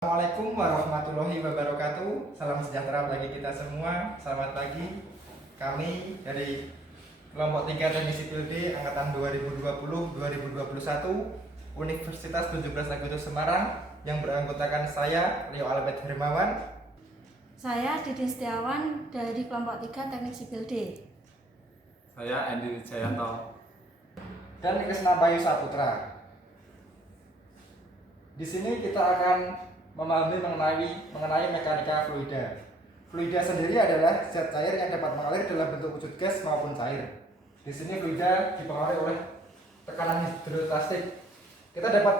Assalamualaikum warahmatullahi wabarakatuh. Salam sejahtera bagi kita semua. Selamat pagi. Kami dari kelompok 3 Teknik Sipil D angkatan 2020-2021 Universitas 17 Agustus Semarang yang beranggotakan saya Leo Albert Hermawan. Saya Didin Setiawan dari kelompok 3 Teknik Sipil D. Saya Andy Wijayanto. Dan Krisna Bayu Saputra. Di sini kita akan memahami mengenai mekanika fluida. Fluida sendiri adalah zat cair yang dapat mengalir dalam bentuk wujud gas maupun cair. Di sini fluida dipengaruhi oleh tekanan hidrostat. Kita dapat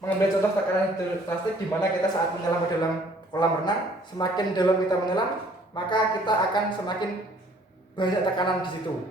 mengambil contoh tekanan hidrostat di mana kita saat menyelam ke dalam kolam renang, semakin dalam kita menyelam, maka kita akan semakin banyak tekanan di situ.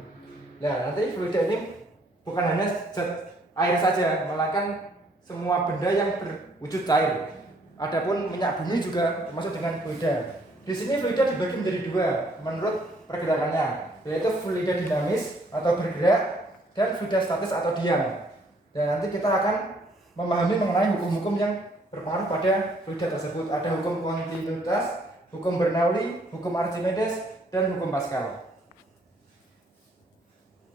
Nah, nanti fluida ini bukan hanya zat air saja, melainkan semua benda yang berwujud cair. Adapun minyak bumi juga termasuk dengan fluida. Di sini fluida dibagi menjadi dua menurut pergerakannya, yaitu fluida dinamis atau bergerak dan fluida statis atau diam. Dan nanti kita akan memahami mengenai hukum-hukum yang berpengaruh pada fluida tersebut. Ada hukum kontinuitas, hukum Bernoulli, hukum Archimedes, dan hukum Pascal.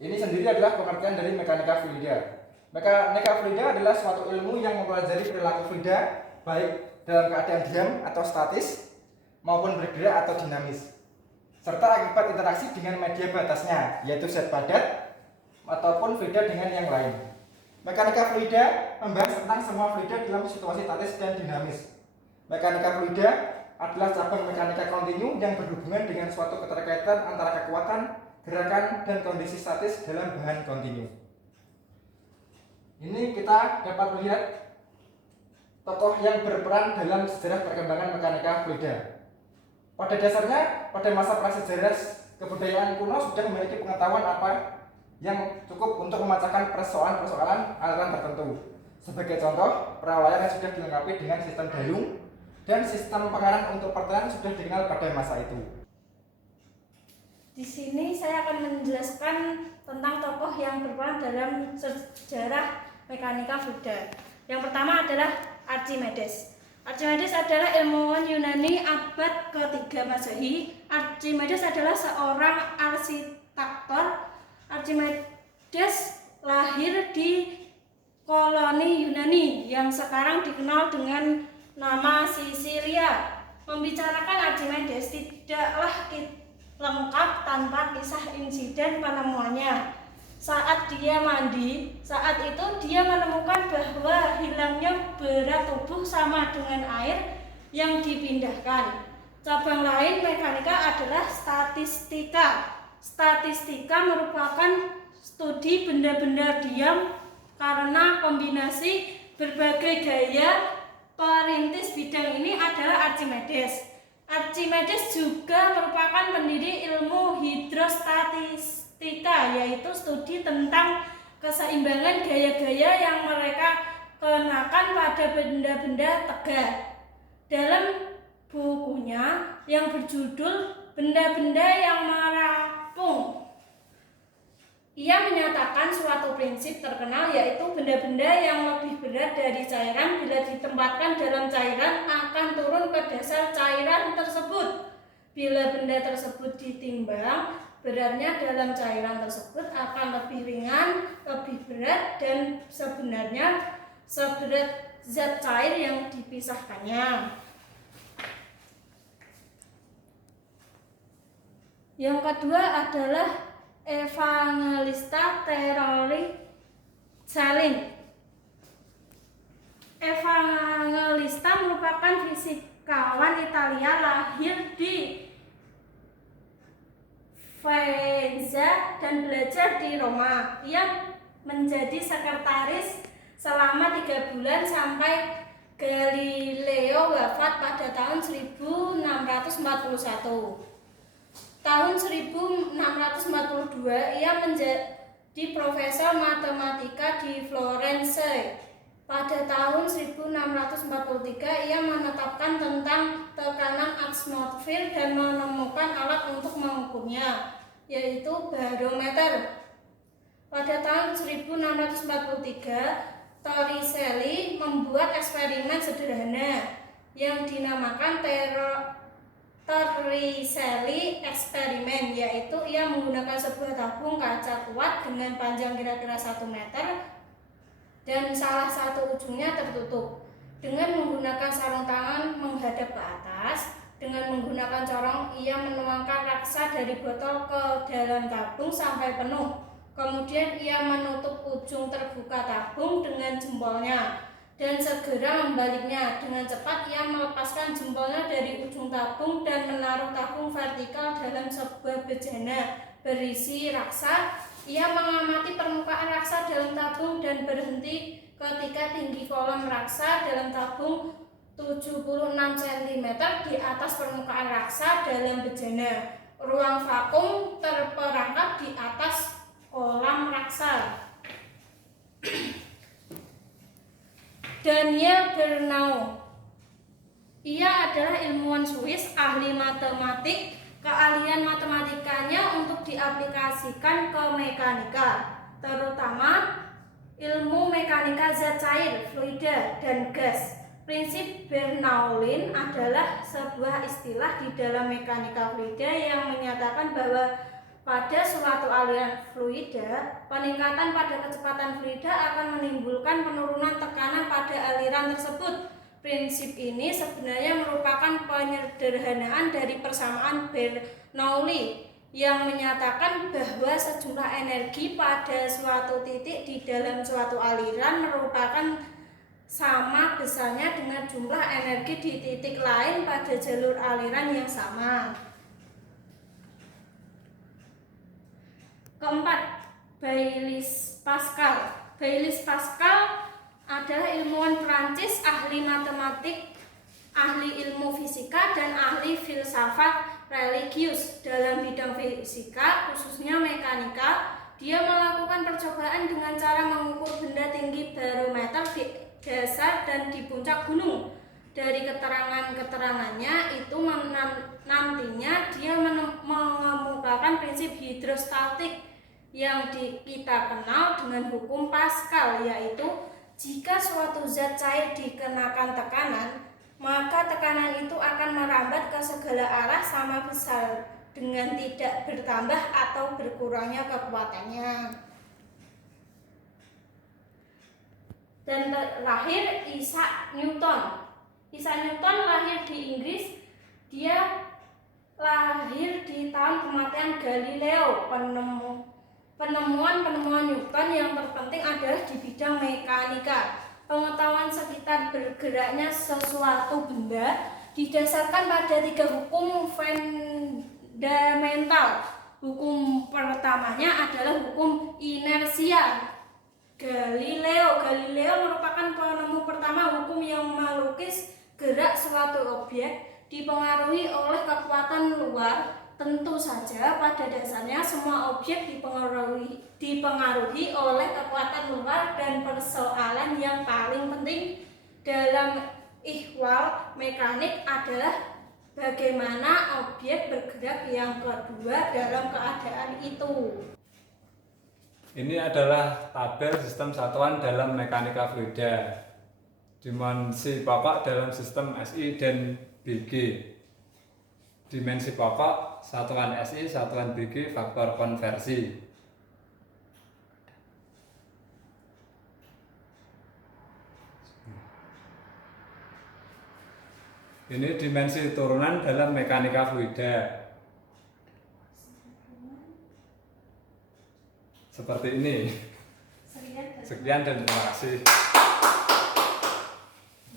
Ini sendiri adalah pengertian dari mekanika fluida. Mekanika fluida adalah suatu ilmu yang mempelajari perilaku fluida baik dalam keadaan diam atau statis maupun bergerak atau dinamis, serta akibat interaksi dengan media batasnya, yaitu zat padat ataupun fluida dengan yang lain. Mekanika fluida membahas tentang semua fluida dalam situasi statis dan dinamis. Mekanika fluida adalah cabang mekanika kontinu yang berhubungan dengan suatu keterkaitan antara kekuatan, gerakan, dan kondisi statis dalam bahan kontinu. Ini kita dapat melihat tokoh yang berperan dalam sejarah perkembangan mekanika fluida. Pada dasarnya, pada masa prasejarah kebudayaan kuno sudah memiliki pengetahuan apa yang cukup untuk memecahkan persoalan-persoalan aliran tertentu. Sebagai contoh, perawayan yang sudah dilengkapi dengan sistem dayung dan sistem pengarang untuk pertanian sudah dikenal pada masa itu. Di sini saya akan menjelaskan tentang tokoh yang berperan dalam sejarah mekanika fluida. Yang pertama adalah Archimedes. Archimedes adalah ilmuwan Yunani abad ke-3 Masehi. Archimedes adalah seorang arsitektur. Archimedes lahir di koloni Yunani yang sekarang dikenal dengan nama Sisilia. Membicarakan Archimedes tidaklah lengkap tanpa kisah insiden penemuannya. Saat dia mandi, saat itu dia menemukan bahwa hilangnya berat tubuh sama dengan air yang dipindahkan. Cabang lain mekanika adalah statistika. Statistika merupakan studi benda-benda diam karena kombinasi berbagai gaya perintis bidang ini adalah Archimedes. Archimedes juga merupakan pendiri ilmu hidrostatistika, yaitu studi tentang keseimbangan gaya-gaya yang mereka kenakan pada benda-benda tegak. Dalam bukunya yang berjudul Benda-benda yang Merampung, ia menyatakan suatu prinsip terkenal, yaitu benda-benda yang lebih berat dari cairan bila ditempatkan dalam cairan akan turun ke dasar cairan tersebut. Bila benda tersebut ditimbang, beratnya dalam cairan tersebut akan lebih ringan, lebih berat, dan sebenarnya seberat zat cair yang dipisahkannya. Yang kedua adalah Evangelista Torricelli. Evangelista merupakan fisikawan Italia lahir di Venezia dan belajar di Roma. Ia menjadi sekretaris selama 3 bulan sampai Galileo wafat pada tahun 1641. Tahun 1642 ia menjadi profesor matematika di Florence. Pada tahun 1643 ia menetapkan tentang tekanan atmosfer dan menemukan alat untuk mengukurnya, yaitu barometer. Pada tahun 1643 Torricelli membuat eksperimen sederhana. yang dinamakan Torricelli eksperimen, yaitu ia menggunakan sebuah tabung kaca kuat dengan panjang kira-kira 1 meter dan salah satu ujungnya tertutup. Dengan menggunakan sarung tangan menghadap ke atas, dengan menggunakan corong ia menuangkan raksa dari botol ke dalam tabung sampai penuh. Kemudian ia menutup ujung terbuka tabung dengan jempolnya dan segera membaliknya. Dengan cepat ia melepaskan jempolnya dari ujung tabung dan menaruh tabung vertikal dalam sebuah bejana berisi raksa. Ia mengamati permukaan raksa dalam tabung dan berhenti ketika tinggi kolam raksa dalam tabung 76 cm di atas permukaan raksa dalam bejana. Ruang vakum terperangkap di atas kolam raksa. Daniel Bernoulli, ia adalah ilmuwan Swiss, ahli matematik. Keahlian matematikanya untuk diaplikasikan ke mekanika, terutama ilmu mekanika zat cair, fluida, dan gas. Prinsip Bernoulli adalah sebuah istilah di dalam mekanika fluida yang menyatakan bahwa pada suatu aliran fluida, peningkatan pada kecepatan fluida akan menimbulkan penurunan tekanan pada aliran tersebut. Prinsip ini sebenarnya merupakan penyederhanaan dari persamaan Bernoulli yang menyatakan bahwa sejumlah energi pada suatu titik di dalam suatu aliran merupakan sama besarnya dengan jumlah energi di titik lain pada jalur aliran yang sama. Keempat, Blaise Pascal. Blaise Pascal adalah ilmuwan Prancis, ahli matematik, ahli ilmu fisika, dan ahli filsafat religius. Dalam bidang fisika, khususnya mekanika, dia melakukan percobaan dengan cara mengukur benda tinggi barometer di dasar dan di puncak gunung. Dari keterangan-keterangannya itu nantinya dia mengemukakan prinsip hidrostatik yang kita kenal dengan hukum Pascal, yaitu jika suatu zat cair dikenakan tekanan, maka tekanan itu akan merambat ke segala arah sama besar dengan tidak bertambah atau berkurangnya kekuatannya. Dan terakhir, Isaac Newton. Isaac Newton lahir di Inggris. Dia lahir di tahun kematian Galileo. Penemuan-penemuan Newton yang terpenting adalah di bidang mekanika. Pengetahuan sekitar bergeraknya sesuatu benda didasarkan pada 3 hukum fundamental. Hukum pertamanya adalah hukum inersia. Galileo merupakan penemu pertama hukum yang melukis gerak suatu objek dipengaruhi oleh kekuatan luar. Tentu saja pada dasarnya semua objek dipengaruhi oleh kekuatan luar, dan persoalan yang paling penting dalam ihwal mekanik adalah bagaimana objek bergerak yang kedua dalam keadaan itu. Ini adalah tabel sistem satuan dalam mekanika fluida. Dimensi pokok dalam sistem SI dan BG. Dimensi pokok satuan SI, satuan BG, faktor konversi. Ini dimensi turunan dalam mekanika fluida. Seperti ini. Sekian dan terima kasih.